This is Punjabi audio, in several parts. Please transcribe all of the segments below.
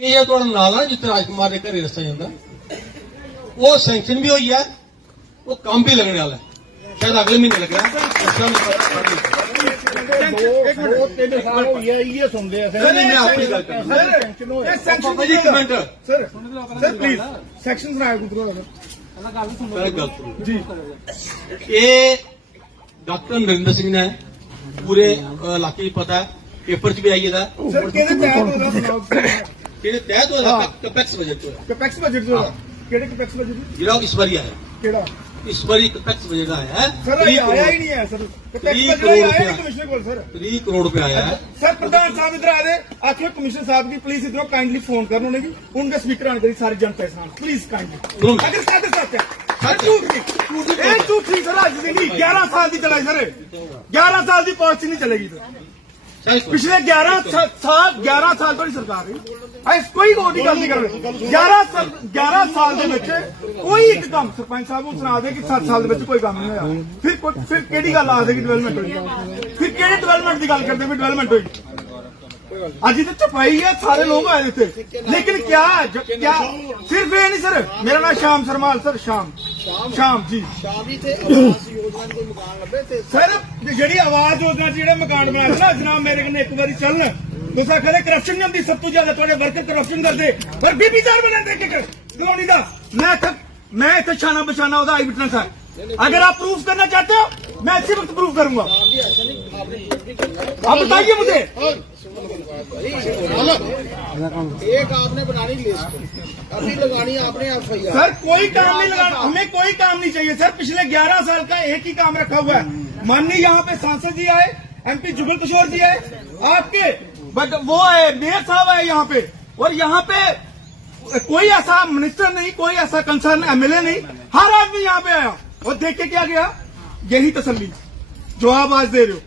ਇਹ ਜਿਹੜਾ ਤੁਹਾਡਾ ਨਾਲਾ ਜਿੱਥੇ ਰਾਜਕੁਮਾਰ ਦੇ ਘਰੇ ਰਸਤਾ ਜਾਂਦਾ। ਉਹ ਸੈਂਕਸ਼ਨ ਵੀ ਹੋਈ ਹੈ ਉਹ ਕੰਮ ਵੀ ਲੱਗਣ ਵਾਲਾ। ਹੈ ਸ਼ਾਇਦ ਅਗਲੇ ਮਹੀਨੇ ਲੱਗਣਾ। ਰਸਤਾ ਤਿੰਨ ਸਾਲ ਹੋ ਗਿਆ ਇਹ ਸੁਣਦੇ ਆ ਮੈਂ ਆਪਣੀ ਗੱਲ ਕਰ ਰਿਹਾ। ਇਹ ਸੈਕਸ਼ਨ ਬਾਬਾ ਜੀ ਇੱਕ minute. Sir sir please section ਸੁਣਾਇਆ ਗੁਰੂ ਦਾ ਪਹਿਲਾਂ ਗੱਲ ਸੁਣੋ। ਜੀ। ਇਹ ਡਾਕਟਰ ਨਰਿੰਦਰ ਸਿੰਘ ਨੇ ਪੂਰੇ ਇਲਾਕੇ ਪਤਾ ਹੈ। ਪੇਪਰ 'ਚ ਵੀ ਆਈ ਇਹਦਾ। ਸਰ ਕਿਹਦੇ ਤਹਿਤ ਉਹਦਾ ਸੁਣਾਓ ਇਹਦੇ ਤਹਿਤ ਹੋਇਆ ਕਪੈਕਸ ਬਜਟ ਤੋਂ ਹੈ। ਕਪੈਕਸ ਬਜਟ ਜੋ ਕਿਹੜੇ ਕਪੈਕਸ ਬਜਟ ਜਿਹੜਾ ਉਹ ਇਸ ਵਾਰੀ ਆਇਆ ਕਿਹੜਾ ਇਸ ਵਾਰੀ ਕਪੈਕਸ ਬਜਟ ਆਇਆ ਹੈ ਸਰ ਇਹ ਆਇਆ ਹੀ ਨਹੀਂ ਹੈ ਸਰ ਕਪੈਕਸ ਤੀਹ ਬਜਟ ਕਰੋੜ ਆਇਆ ਰੁਪਇਆ। ਨਹੀਂ ਕਮਿਸ਼ਨਰ ਕੋਲ ਸਰ 30 ਕਰੋੜ ਰੁਪਏ ਆਇਆ है सर प्रधान साहब इधर आ रहे आखिर कमिश्नर साहब की प्लीज इधर काइंडली फोन कर उन्होंने जी उनका स्पीकर आने करी सारी जनता के सामने प्लीज काइंडली दोनों। अगर साथ सच है सर झूठ नहीं ਇਹ ਝੂਠੀ ਸਰ ਅੱਜ ਦੀ ਨਹੀਂ 11 ਸਾਲ ਦੀ ਚਲਾਈ ਸਰ 11 ਸਾਲ ਦੀ ਪਾਲਿਸੀ ਨਹੀਂ ਚੱਲੇਗੀ ਸਰ शायद कोई- ਪਿਛਲੇ 11 ਸਾਲ 11 ਸਾਲ ਤੋਂ ਸਰਕਾਰ ਹੈ ਐਸ ਕੋਈ ਹੋਰ ਦੀ ਗੱਲ ਨਹੀਂ ਕਰ ਰਹੇ। 11 ਸਾਲ 11 ਸਾਲ ਦੇ ਵਿੱਚ ਕੋਈ ਇੱਕ ਕੰਮ, ਸਰਪੰਚ ਸਾਹਿਬ ਨੂੰ ਸੁਣਾ ਦੇ ਕਿ 7 ਸਾਲ ਦੇ ਵਿੱਚ ਕੋਈ ਕੰਮ ਨਹੀਂ ਹੋਇਆ। ਫਿਰ ਕੋਈ- ਫਿਰ ਕਿਹੜੀ ਗੱਲ ਆ ਕਿ ਡਿਵੈਲਪਮੈਂਟ ਹੋਈ? ਫਿਰ ਕਿਹੜੇ ਡਿਵੈਲਪਮੈਂਟ ਦੀ ਗੱਲ ਕਰਦੇ ਵੀ ਡਿਵੈਲਪਮੈਂਟ ਹੋਈ? ਅੱਜ ਇਹ ਚਪਾਈ ਹੈ ਸਾਰੇ ਲੋਕ ਆਏ ਇੱਥੇ। ਲੇਕਿਨ ਕਿਆ ਕਿਆ ਸਿਰਫ ਇਹ ਨਹੀਂ, ਸਰ। ਮੇਰਾ ਨਾਮ ਸ਼ਾਮ ਸਰਮਾਲ ਸਰ, ਸ਼ਾਮ। ਸ਼ਾਮ ਜੀ ਸ਼ਾਮੀ ਤੇ ਆਵਾਸ ਯੋਜਨਾ ਨੂੰ ਕੋਈ ਮਕਾਨ ਲੱਭੇ ਤੇ ਸਰ ਜਿਹੜੀ ਆਵਾਜ਼ ਯੋਜਨਾ 'ਚ ਜਿਹੜੇ ਮਕਾਨ ਬਣਾਏ ਨਾ ਜਨਾਬ ਮੇਰੇ ਕੋਲ ਇੱਕ ਵਾਰੀ ਚੱਲਣ ਤੁਸੀਂ ਕਹਦੇ ਕਰਪਸ਼ਨ ਨਹੀਂ ਹੁੰਦੀ ਸਭ ਤੋਂ ਜ਼ਿਆਦਾ ਤੁਹਾਡੇ ਵਰਕਰ ਕਰਪਸ਼ਨ ਕਰਦੇ ਪਰ ਬੀਬੀ ਚਾਰ ਬਣਾਉਂਦੇ ਕਿ ਕਲੋਨੀ ਦਾ ਮੈਂ ਇੱਥੇ मैं ਇੱਥੇ ਛਾਣਾ ਬਚਾਣਾ ਉਹਦਾ ਆਈ ਵਿਟਨੈਸ ਹੈ अगर आप प्रूफ करना चाहते हो मैं इसी वक्त प्रूफ करूंगा आप बताइए मुझे एक आपने बनानी लिस्ट अभी लगानी आपने एफ़ आई सर कोई काम नहीं लगाना हमें कोई काम नहीं चाहिए। सर पिछले 11 साल का एक ही काम रखा हुआ है। माननीय यहाँ पे सांसद जी आए एमपी जुगल किशोर जी आए आपके बट वो आए मेयर साहब आए यहाँ पे। और यहाँ पे कोई ऐसा मिनिस्टर नहीं कोई ऐसा कंसर्न एमएलए नहीं। हर आदमी यहाँ पे आया। और देख के क्या गया? यही तसली जो आप आज दे रहे हो।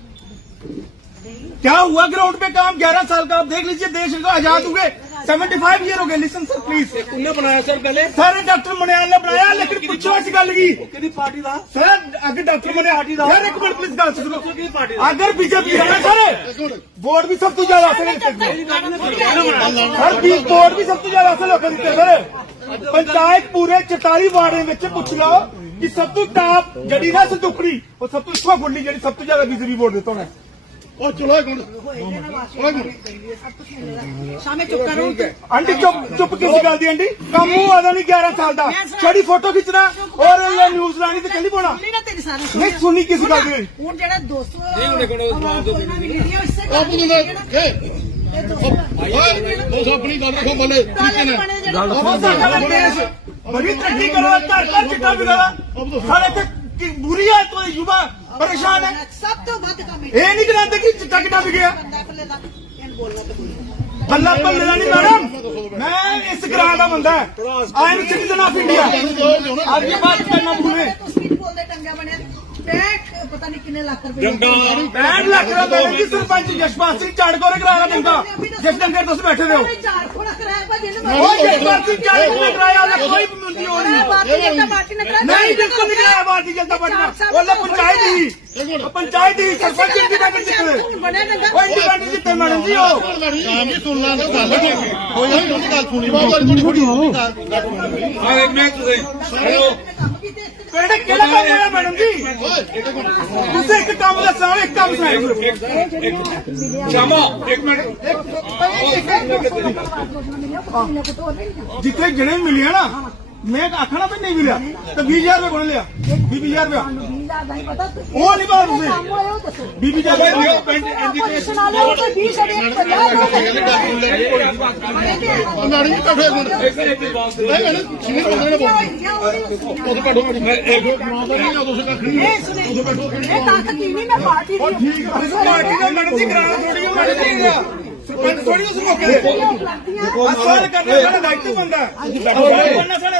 क्या हुआ ग्राउंड पे काम 11 साल का आप देख लीजिए देश को आजाद हुए 75 ईयर हो गए लिसन सर प्लीज तुमने बनाया सर पहले ਸਾਰੇ ਡਾਕਟਰ ਮਨਿਆਲ ਨੇ ਬਣਾਇਆ ਲੇਕਿਨ ਪੁੱਛੋ ਇਸ ਗੱਲ ਕੀ किसी पार्टी था ਸਰ ਅੱਗੇ ਡਾਕਟਰ ਮਨਿਆਲ ਯਾਰ ਇੱਕ ਮਿੰਟ ਪਲੀਜ਼ ਗੱਲ ਸੁਣੋ किसी पार्टी ਅਗਰ ਬੀਜੇਪੀ ਹੈ ਨਾ ਸਰ ਵੋਟ ਵੀ ਸਭ ਤੋਂ ਜ਼ਿਆਦਾ ਅਸਲ ਸਰ ਵੀ ਵੋਟ ਵੀ ਸਭ ਤੋਂ ਜ਼ਿਆਦਾ ਅਸਲ ਲੋਕਾਂ ਦਿੱਤੇ ਸਰ ਪੰਚਾਇਤ ਪੂਰੇ 44 ਵਾਰਡ ਵਿੱਚ ਪੁੱਛ ਲਓ ਕਿ ਸਭ ਤੋਂ ਟਾਪ ਜਿਹੜੀ ਨਾ ਸੰਦੂਕੜੀ ਉਹ ਸਭ ਤੋਂ ਇੱਥੋਂ ਗੁੱਡੀ ਜਿਹੜੀ ਸਭ ਤੋਂ ਜ਼ਿਆਦਾ ਬੀਜੇਪੀ ਵੋਟ ਦਿੱਤਾ ਉਹਨੇ ਉਹ ਚਲੋ ਇੱਕ ਮਿੰਟ। ਸ਼ਾਮੇ ਚੁੱਪ ਕਰੋ ਆਂਟੀ ਚੁੱਪ ਚੁੱਪ ਕਿਸ ਗੱਲ ਦੀ ਆਂਟੀ? ਕੰਮ ਉਹ ਆਦਾ ਨਹੀਂ 11 ਸਾਲ ਦਾ। ਛੜੀ ਫੋਟੋ ਖਿੱਚਣਾ ਔਰ ਇਹ ਨਿਊਜ਼ ਲਾਣੀ ਤੇ ਕੱਲੀ ਪਾਉਣਾ। ਸੁਣੀ ਨਾ ਤੇਰੀ ਸਾਰੀ ਨਹੀਂ ਸੁਣੀ ਕਿਸ ਗੱਲ ਦੀ ਹੁਣ ਜਿਹੜਾ 200 ਨਹੀਂ ਉਹਨੇ ਕੋਲ ਆਪ ਨੂੰ ਦੇ। ਕੇ ਇਹ 200 ਓਏ ਉਹ ਆਪਣੀ ਗੱਲ ਰੱਖੋ ਬੱਲੇ। ਠੀਕ ਨਾ? ਉਹ ਸਾਡਾ ਦੇਸ਼ ਬੜੀ ਤਰੱਕੀ ਕਰੋ ਘਰ ਘਰ ਚਿੱਟਾ ਵਿਗਾੜਾ। ਸਾਰੇ ਤੇ ਬੁਰੀ ਹੈ ਤੋਂ ਯੁਵਾ ਪਰੇਸ਼ਾਨ ਹੈ। ਸਭ ਤੋਂ ਵੱਧ ਕੰਮ ਇਹ ਨਹੀਂ ਕਰਾਂਦੇ ਕਿ ਚਿੱਟਾ ਕਿੱਡਾ ਵਿਗਿਆ ਬੰਦਾ ਪੱਲੇ ਦਾ ਇਹਨੂੰ ਬੋਲਣਾ ਤੇ ਬੋਲਣਾ ਬੱਲਾ ਬੱਲੇ ਦਾ ਨਹੀਂ ਮੈਡਮ। ਮੈਂ ਇਸ ਗ੍ਰਾਂ ਦਾ ਬੰਦਾ I am citizen of India ਅੱਜ ਬਾਤ ਕਰਨਾ ਭੁੱਲੇ ਤੁਸੀਂ ਬੋਲਦੇ ਟੰਗਾ ਬਣਿਆ। 65 ਪਤਾ ਨਹੀਂ ਕਿੰਨੇ ਲੱਖ ਰੁਪਏ ਦੀ ਗੰਗਾ 65 ਲੱਖ ਦਾ ਬੈਠੇ ਜੀ ਸਰਪੰਚ ਜਸ਼ਪਾਲ ਸਿੰਘ ਝਾੜਕੋਰੇ ਕਰਾਇਆ ਬੰਦਾ ਜਿਸ ਡੰਗਰ ਤੁਸੀਂ ਬੈਠੇ ਹੋ। ਚਾਰ ਖੋੜਾ ਕਰਾਇਆ ਭਾਜੀ ਨੇ ਉਹ ਜਸ਼ਪਾਲ ਸਿੰਘ ਝਾੜਕੋਰੇ ਕਰਾਇਆ ਉਹਨੇ ਕੋਈ ਮੰਦੀ ਹੋ ਨਹੀਂ। ਬਾਕੀ ਜਨਤਾ ਪਾਰਟੀ ਨੇ ਕਰਾਇਆ ਨਹੀਂ ਬਿਲਕੁਲ ਨਹੀਂ ਕਰਾਇਆ ਬਾਕੀ ਜਨਤਾ ਪਾਰਟੀ ਨੇ ਉਹਨੇ ਪੰਚਾਇਤ ਹੀ ਪੰਚਾਇਤ ਹੀ ਸਰਪੰਚ ਇੰਡੀਪੈਂਡੈਂਟ ਜਿੱਤੇ ਬਣਿਆ ਡੰਗਾ ਉਹ ਇੰਡੀਪੈਂਡੈਂਟ ਜਿੱਤੇ ਮੈਡਮ ਜੀ ਉਹ। ਕੰਮ ਹੀ ਸੁਣ ਲਾਂ ਗੱਲ ਕੋਈ ਨਹੀਂ ਗੱਲ ਸੁਣੀ। ਬਾਬਾ ਥੋੜੀ ਥੋੜੀ ਗੱਲ ਸੁਣੀ ਆ ਇੱਕ ਮਿੰਟ ਤੁਸੀਂ। ਹੈਲੋ ਕੰਮ ਕੀਤੇ। ਮੈਡਮ ਜੀ? ਤੁਸੀਂ ਇੱਕ ਜਿੱਥੇ ਜਿਹੜੇ ਮਿਲਿਆ ਨਾ ਮੈਂ ਆਖਣਾ ਵੀ ਨਹੀਂ ਮਿਲਿਆ ਤਾਂ 20000 ਰੁਪਏ ਬਣ ਲਿਆ 20000 ਰੁਪਏ। ਉਹ ਨਹੀਂ ਪਤਾ ਤੁਸੀਂ 20000 ਰੁਪਏ ਨਾੜੀ ਜੀ ਬੈਠੋ ਇੱਕ ਮਿੰਟ ਨਹੀਂ ਮੈਨੇ ਸੁਣੀ ਬੰਦੇ ਨੇ ਬੋਲੀ ਉਹ ਬੈਠੋ ਨਹੀਂ ਉਹ ਤੁਸੀਂ ਕੱਖ ਨਹੀਂ ਠੀਕ ਹੈ ਪਾਰਟੀ ਦਾ ਮੈਡਮ ਜੀ ਕਰਾਣਾ ਥੋੜੀ ਮੈਡਮ ਜੀ ਦਾ ਸਰਪੰਚ ਥੋੜੀ ਉਸ ਮੌਕੇ ਦੇ ਅਸਲ ਕਰਨਾ ਸਾਡਾ ਦਾਇਿਤਵ ਬੰਦਾ ਸਾਡਾ